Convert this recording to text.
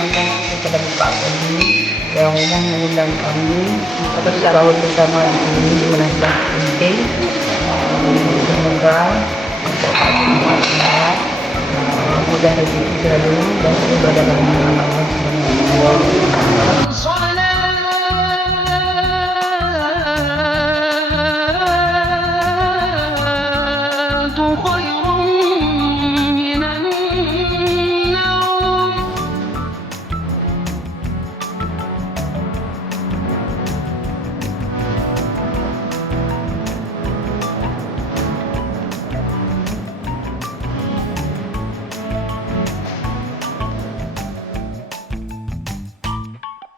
makan kita dapat bangun yang mengundang kami bertahun bersama di sini di Menasah penting. Semoga mudah rezeki selalu dan ibadah kami Allah Subhanahu wa ta'ala.